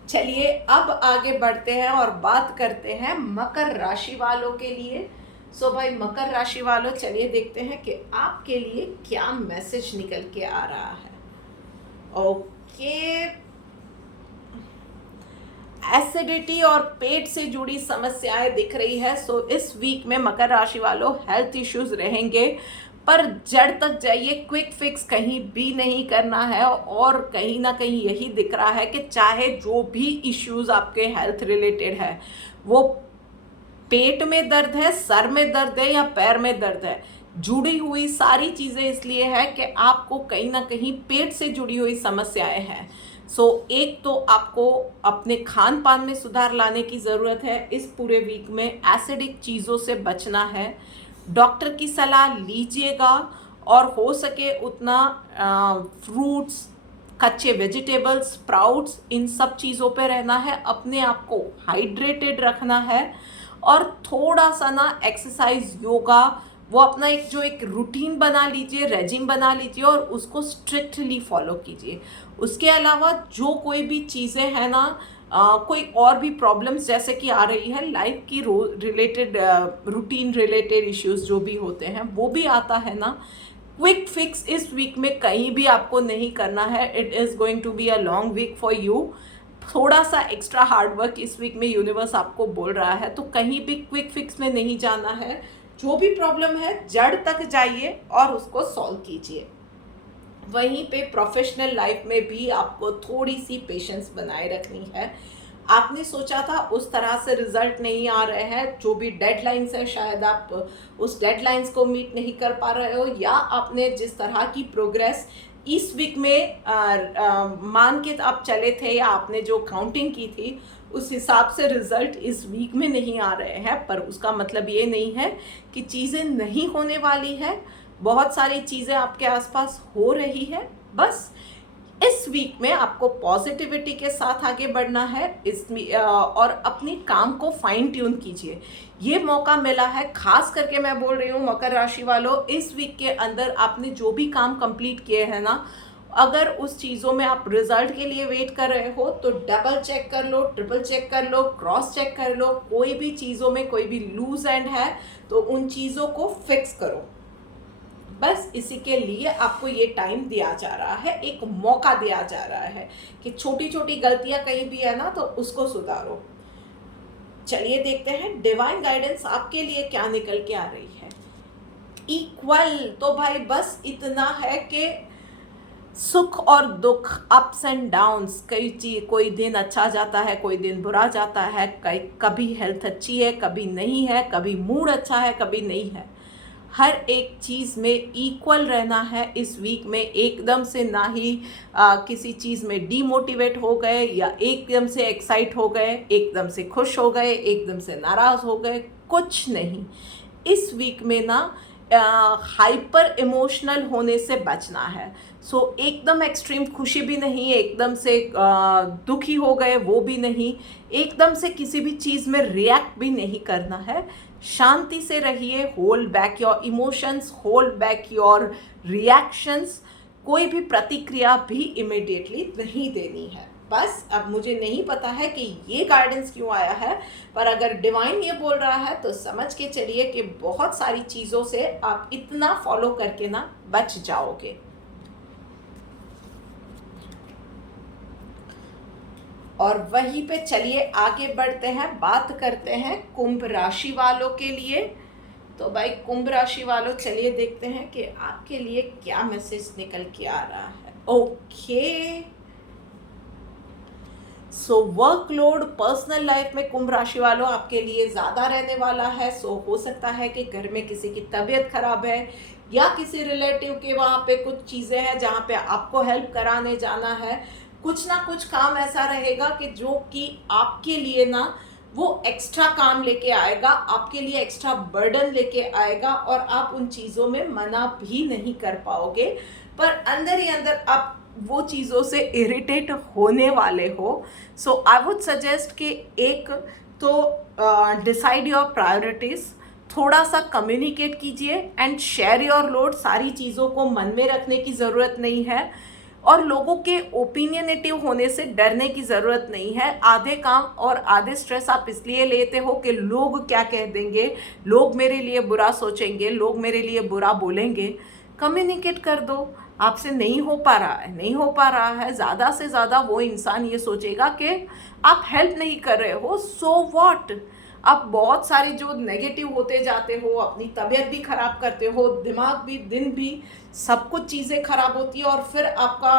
चलिए अब आगे बढ़ते हैं और बात करते हैं मकर राशि वालों के लिए। सो भाई मकर राशि वालों, चलिए देखते हैं कि आपके लिए क्या मैसेज निकल के आ रहा है। ओके, एसिडिटी और पेट से जुड़ी समस्याएं दिख रही है। सो इस वीक में मकर राशि वालों हेल्थ इश्यूज रहेंगे, पर जड़ तक जाइए, क्विक फिक्स कहीं भी नहीं करना है। और कहीं ना कहीं यही दिख रहा है कि चाहे जो भी इश्यूज आपके हेल्थ रिलेटेड है, वो पेट में दर्द है, सर में दर्द है या पैर में दर्द है, जुड़ी हुई सारी चीज़ें इसलिए है कि आपको कहीं ना कहीं पेट से जुड़ी हुई समस्याएं हैं। सो एक तो आपको अपने खान पान में सुधार लाने की ज़रूरत है। इस पूरे वीक में एसिडिक चीज़ों से बचना है, डॉक्टर की सलाह लीजिएगा और हो सके उतना फ्रूट्स, कच्चे वेजिटेबल्स, स्प्राउट्स, इन सब चीज़ों पे रहना है, अपने आप को हाइड्रेटेड रखना है और थोड़ा सा ना एक्सरसाइज, योगा, वो अपना एक रूटीन बना लीजिए, रेजिम बना लीजिए और उसको स्ट्रिक्टली फॉलो कीजिए। उसके अलावा जो कोई भी चीज़ें हैं ना, कोई और भी प्रॉब्लम्स जैसे कि आ रही है लाइफ की रिलेटेड, रूटीन रिलेटेड इश्यूज जो भी होते हैं वो भी आता है ना, क्विक फिक्स इस वीक में कहीं भी आपको नहीं करना है। It is going to be a long week for you. थोड़ा सा एक्स्ट्रा हार्ड वर्क इस वीक में यूनिवर्स आपको बोल रहा है, तो कहीं भी क्विक फिक्स में नहीं जाना है। जो भी प्रॉब्लम है जड़ तक जाइए और उसको सॉल्व कीजिए। वहीं पे प्रोफेशनल लाइफ में भी आपको थोड़ी सी पेशेंस बनाए रखनी है। आपने सोचा था उस तरह से रिजल्ट नहीं आ रहे हैं, जो भी डेडलाइंस है शायद आप उस डेडलाइंस को मीट नहीं कर पा रहे हो, या आपने जिस तरह की प्रोग्रेस इस वीक में मान के आप चले थे या आपने जो काउंटिंग की थी उस हिसाब से रिजल्ट इस वीक में नहीं आ रहे हैं, पर उसका मतलब ये नहीं है कि चीज़ें नहीं होने वाली है। बहुत सारी चीज़ें आपके आसपास हो रही है, बस इस वीक में आपको पॉजिटिविटी के साथ आगे बढ़ना है इसमें, और अपनी काम को फाइन ट्यून कीजिए। ये मौका मिला है, खास करके मैं बोल रही हूँ मकर राशि वालों, इस वीक के अंदर आपने जो भी काम कंप्लीट किए हैं ना, अगर उस चीज़ों में आप रिजल्ट के लिए वेट कर रहे हो तो डबल चेक कर लो, ट्रिपल चेक कर लो, क्रॉस चेक कर लो। कोई भी चीज़ों में कोई भी लूज एंड है तो उन चीज़ों को फिक्स करो। बस इसी के लिए आपको ये टाइम दिया जा रहा है, एक मौका दिया जा रहा है कि छोटी छोटी गलतियां कहीं भी है ना तो उसको सुधारो। चलिए देखते हैं डिवाइन गाइडेंस आपके लिए क्या निकल के आ रही है। इक्वल, तो भाई बस इतना है कि सुख और दुख, अप्स एंड डाउन्स, कोई दिन अच्छा जाता है, कोई दिन बुरा जाता है, कभी हेल्थ अच्छी है, कभी नहीं है, कभी मूड अच्छा है, कभी नहीं है। हर एक चीज़ में इक्वल रहना है इस वीक में। एकदम से ना ही किसी चीज़ में डीमोटिवेट हो गए या एकदम से एक्साइट हो गए, एकदम से खुश हो गए, एकदम से नाराज़ हो गए, कुछ नहीं। इस वीक में ना हाइपर इमोशनल होने से बचना है। सो एकदम एक्सट्रीम खुशी भी नहीं, एकदम से दुखी हो गए वो भी नहीं, एकदम से किसी भी चीज़ में रिएक्ट भी नहीं करना है। शांति से रहिए, hold back your emotions, hold back your reactions. कोई भी प्रतिक्रिया भी इमिडिएटली नहीं देनी है। बस अब मुझे नहीं पता है कि ये गाइडेंस क्यों आया है, पर अगर डिवाइन ये बोल रहा है तो समझ के चलिए कि बहुत सारी चीज़ों से आप इतना फॉलो करके ना बच जाओगे। और वहीं पे चलिए आगे बढ़ते हैं, बात करते हैं कुंभ राशि वालों के लिए। तो भाई कुंभ राशि वालों, चलिए देखते हैं कि आपके लिए क्या मैसेज निकल के आ रहा है। ओके, सो वर्कलोड पर्सनल लाइफ में कुंभ राशि वालों आपके लिए ज़्यादा रहने वाला है। सो हो सकता है कि घर में किसी की तबीयत खराब है, या किसी रिलेटिव के वहाँ पे कुछ चीज़ें हैं जहाँ पे आपको हेल्प कराने जाना है, कुछ ना कुछ काम ऐसा रहेगा कि जो कि आपके लिए ना वो एक्स्ट्रा काम लेके आएगा, आपके लिए एक्स्ट्रा बर्डन लेके आएगा और आप उन चीज़ों में मना भी नहीं कर पाओगे, पर अंदर ही अंदर आप वो चीज़ों से इरिटेट होने वाले हो। सो आई वुड सजेस्ट कि एक तो डिसाइड योर प्रायोरिटीज़, थोड़ा सा कम्युनिकेट कीजिए एंड शेयर योर लोड। सारी चीज़ों को मन में रखने की ज़रूरत नहीं है और लोगों के ओपिनियनेटिव होने से डरने की ज़रूरत नहीं है। आधे काम और आधे स्ट्रेस आप इसलिए लेते हो कि लोग क्या कह देंगे, लोग मेरे लिए बुरा सोचेंगे, लोग मेरे लिए बुरा बोलेंगे। कम्युनिकेट कर दो, आपसे नहीं हो पा रहा है, नहीं हो पा रहा है, ज़्यादा से ज़्यादा वो इंसान ये सोचेगा कि आप हेल्प नहीं कर रहे हो, सो व्हाट। आप बहुत सारे जो नेगेटिव होते जाते हो, अपनी तबीयत भी ख़राब करते हो, दिमाग भी, दिन भी, सब कुछ चीज़ें ख़राब होती है और फिर आपका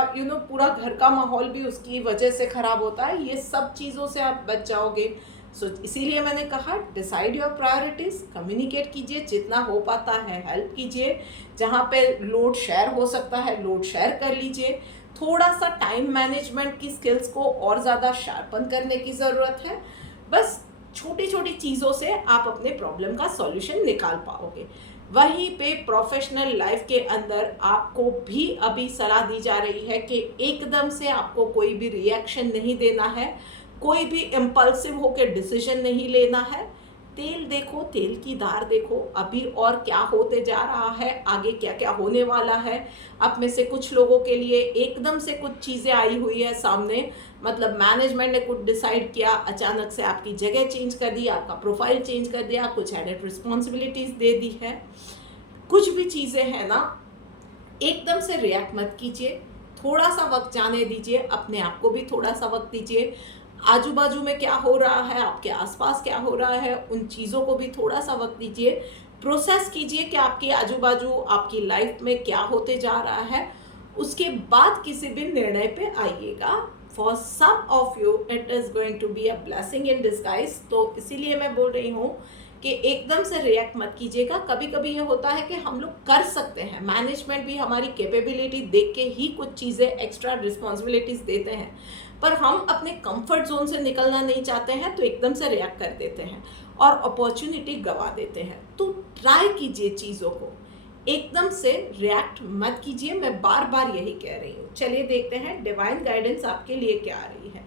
पूरा घर का माहौल भी उसकी वजह से ख़राब होता है। ये सब चीज़ों से आप बच जाओगे। सो इसीलिए मैंने कहा डिसाइड योर प्रायोरिटीज़, कम्युनिकेट कीजिए, जितना हो पाता है हेल्प कीजिए, जहाँ पे लोड शेयर हो सकता है लोड शेयर कर लीजिए। थोड़ा सा टाइम मैनेजमेंट की स्किल्स को और ज़्यादा शार्पन करने की ज़रूरत है। बस छोटी छोटी चीज़ों से आप अपने प्रॉब्लम का सॉल्यूशन निकाल पाओगे। वहीं पे प्रोफेशनल लाइफ के अंदर आपको भी अभी सलाह दी जा रही है कि एकदम से आपको कोई भी रिएक्शन नहीं देना है, कोई भी इम्पल्सिव होकर डिसीजन नहीं लेना है। तेल देखो, तेल की धार देखो, अभी और क्या होते जा रहा है, आगे क्या क्या होने वाला है। आप में से कुछ लोगों के लिए एकदम से कुछ चीज़ें आई हुई है सामने, मतलब मैनेजमेंट ने कुछ डिसाइड किया, अचानक से आपकी जगह चेंज कर दी, आपका प्रोफाइल चेंज कर दिया, कुछ एडेड रिस्पॉन्सिबिलिटीज़ दे दी है। कुछ भी चीज़ें हैं ना, एकदम से रिएक्ट मत कीजिए, थोड़ा सा वक्त जाने दीजिए, अपने आप को भी थोड़ा सा वक्त दीजिए। आजू बाजू में क्या हो रहा है, आपके आसपास क्या हो रहा है, उन चीज़ों को भी थोड़ा सा वक्त दीजिए। प्रोसेस कीजिए कि आपके आजू बाजू आपकी लाइफ में क्या होते जा रहा है, उसके बाद किसी भी निर्णय पे आइएगा। For some of you it is going to be a blessing in disguise. तो इसीलिए मैं बोल रही हूँ कि एकदम से रिएक्ट मत कीजिएगा। कभी कभी ये होता है कि हम लोग कर सकते हैं, मैनेजमेंट भी हमारी कैपेबिलिटी देख के ही कुछ चीज़ें एक्स्ट्रा रिस्पॉन्सिबिलिटीज़ देते हैं, पर हम अपने कंफर्ट जोन से निकलना नहीं चाहते हैं तो एकदम से रिएक्ट कर देते हैं और अपॉर्चुनिटी गंवा देते हैं। तो ट्राई कीजिए चीज़ों को, एकदम से रिएक्ट मत कीजिए, मैं बार बार यही कह रही हूँ। चलिए देखते हैं डिवाइन गाइडेंस आपके लिए क्या आ रही है।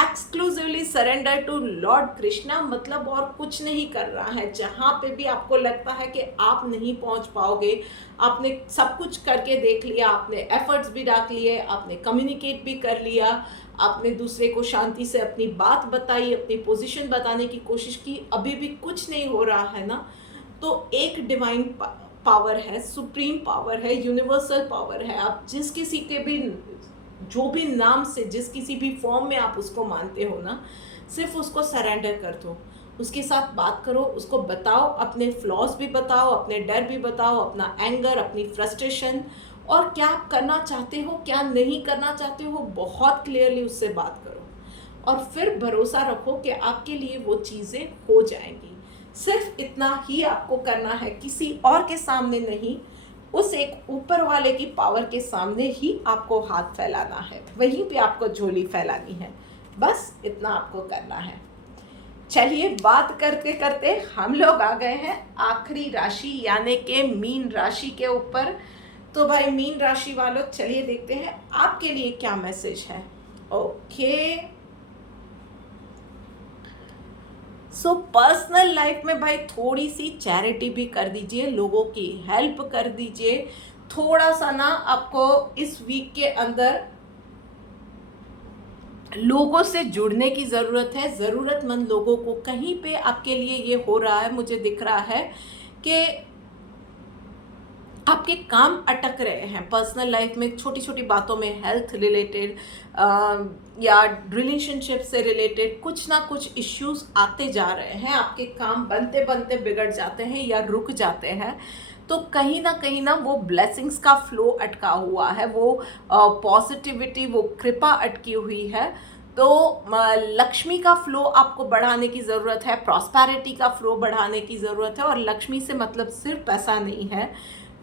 Exclusively surrender to lord Krishna, मतलब और कुछ नहीं कर रहा है। जहाँ पे भी आपको लगता है कि आप नहीं पहुँच पाओगे, आपने सब कुछ करके देख लिया, आपने एफर्ट्स भी डाल लिए, आपने कम्युनिकेट भी कर लिया, आपने दूसरे को शांति से अपनी बात बताई, अपनी पोजीशन बताने की कोशिश की, अभी भी कुछ नहीं हो रहा है ना, तो एक डिवाइन पावर है, सुप्रीम पावर है, यूनिवर्सल पावर है। आप जिस किसी के भी, जो भी नाम से, जिस किसी भी फॉर्म में आप उसको मानते हो ना, सिर्फ उसको सरेंडर कर दो, उसके साथ बात करो, उसको बताओ, अपने फ्लॉज भी बताओ, अपने डर भी बताओ, अपना एंगर, अपनी फ्रस्ट्रेशन, और क्या आप करना चाहते हो, क्या नहीं करना चाहते हो, बहुत क्लियरली उससे बात करो और फिर भरोसा रखो कि आपके लिए वो चीज़ें हो जाएंगी। सिर्फ इतना ही आपको करना है, किसी और के सामने नहीं, उस एक ऊपर वाले की पावर के सामने ही आपको हाथ फैलाना है, वहीं पे आपको झोली फैलानी है, बस इतना आपको करना है। चलिए बात करते करते हम लोग आ गए हैं आखिरी राशि यानी कि मीन राशि के ऊपर। तो भाई मीन राशि वालों, चलिए देखते हैं आपके लिए क्या मैसेज है। ओके, सो पर्सनल लाइफ में भाई थोड़ी सी चैरिटी भी कर दीजिए, लोगों की हेल्प कर दीजिए। थोड़ा सा ना आपको इस वीक के अंदर लोगों से जुड़ने की ज़रूरत है, ज़रूरतमंद लोगों को। कहीं पे आपके लिए ये हो रहा है, मुझे दिख रहा है कि आपके काम अटक रहे हैं पर्सनल लाइफ में, छोटी छोटी बातों में, हेल्थ रिलेटेड या रिलेशनशिप से रिलेटेड कुछ ना कुछ इश्यूज आते जा रहे हैं, आपके काम बनते बनते बिगड़ जाते हैं या रुक जाते हैं। तो कहीं ना वो ब्लेसिंग्स का फ्लो अटका हुआ है, वो पॉजिटिविटी, वो कृपा अटकी हुई है। तो लक्ष्मी का फ्लो आपको बढ़ाने की ज़रूरत है, प्रॉस्पेरिटी का फ्लो बढ़ाने की ज़रूरत है। और लक्ष्मी से मतलब सिर्फ पैसा नहीं है,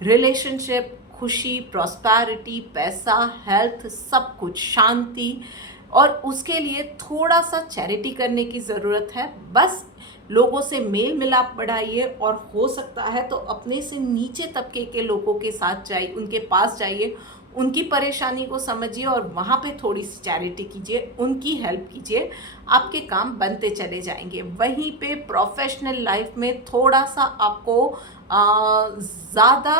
रिलेशनशिप, खुशी, प्रॉस्पेरिटी, पैसा, हेल्थ, सब कुछ, शांति। और उसके लिए थोड़ा सा चैरिटी करने की ज़रूरत है। बस लोगों से मेल मिलाप बढ़ाइए और हो सकता है तो अपने से नीचे तबके के लोगों के साथ जाइए, उनके पास जाइए, उनकी परेशानी को समझिए और वहाँ पे थोड़ी सी चैरिटी कीजिए, उनकी हेल्प कीजिए, आपके काम बनते चले जाएंगे। वहीं पे प्रोफेशनल लाइफ में थोड़ा सा आपको ज़्यादा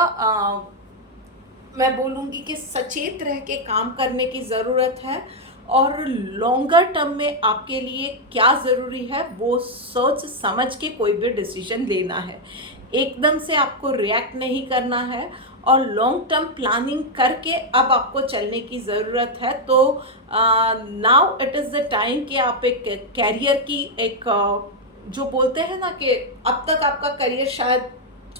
मैं बोलूँगी कि सचेत रह के काम करने की ज़रूरत है। और लॉन्गर टर्म में आपके लिए क्या ज़रूरी है वो सोच समझ के कोई भी डिसीजन लेना है। एकदम से आपको रिएक्ट नहीं करना है और लॉन्ग टर्म प्लानिंग करके अब आपको चलने की ज़रूरत है। तो now it is the time कि आप एक कैरियर की एक जो बोलते हैं ना कि अब तक आपका करियर शायद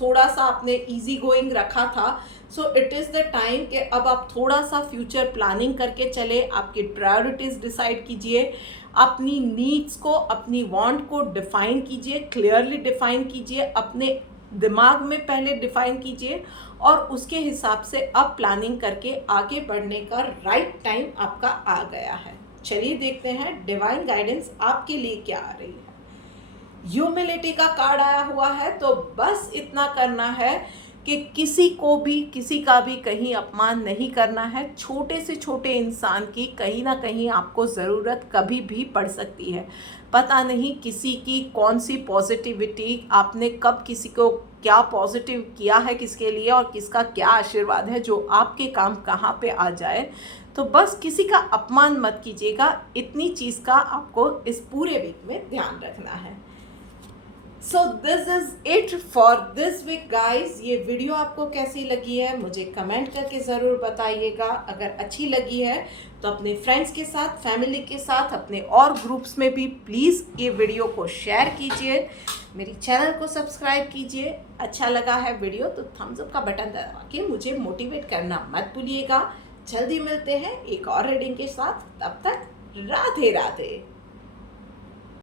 थोड़ा सा आपने इजी गोइंग रखा था, so it is the time कि अब आप थोड़ा सा फ्यूचर प्लानिंग करके चले, आपकी प्रायोरिटीज़ डिसाइड कीजिए, अपनी नीड्स को, अपनी वांट को डिफाइन कीजिए, क्लियरली डिफाइन कीजिए, अपने दिमाग में पहले डिफाइन कीजिए और उसके हिसाब से अब प्लानिंग करके आगे बढ़ने का राइट टाइम आपका आ गया है। चलिए देखते हैं डिवाइन गाइडेंस आपके लिए क्या आ रही है। ह्यूमिलिटी का कार्ड आया हुआ है, तो बस इतना करना है कि किसी को भी, किसी का भी कहीं अपमान नहीं करना है। छोटे से छोटे इंसान की कहीं ना कहीं आपको ज़रूरत कभी भी पड़ सकती है। पता नहीं किसी की कौन सी पॉजिटिविटी, आपने कब किसी को क्या पॉजिटिव किया है किसके लिए और किसका क्या आशीर्वाद है जो आपके काम कहाँ पे आ जाए। तो बस किसी का अपमान मत कीजिएगा, इतनी चीज़ का आपको इस पूरे वीक में ध्यान रखना है। So this is it for this week guys. ये वीडियो आपको कैसी लगी है मुझे कमेंट करके ज़रूर बताइएगा। अगर अच्छी लगी है तो अपने फ्रेंड्स के साथ, फैमिली के साथ, अपने और ग्रुप्स में भी प्लीज़ ये वीडियो को शेयर कीजिए, मेरी चैनल को सब्सक्राइब कीजिए। अच्छा लगा है वीडियो तो थम्स अप का बटन दबा के मुझे मोटिवेट करना मत भूलिएगा। जल्दी मिलते हैं एक और रीडिंग के साथ, तब तक राधे राधे।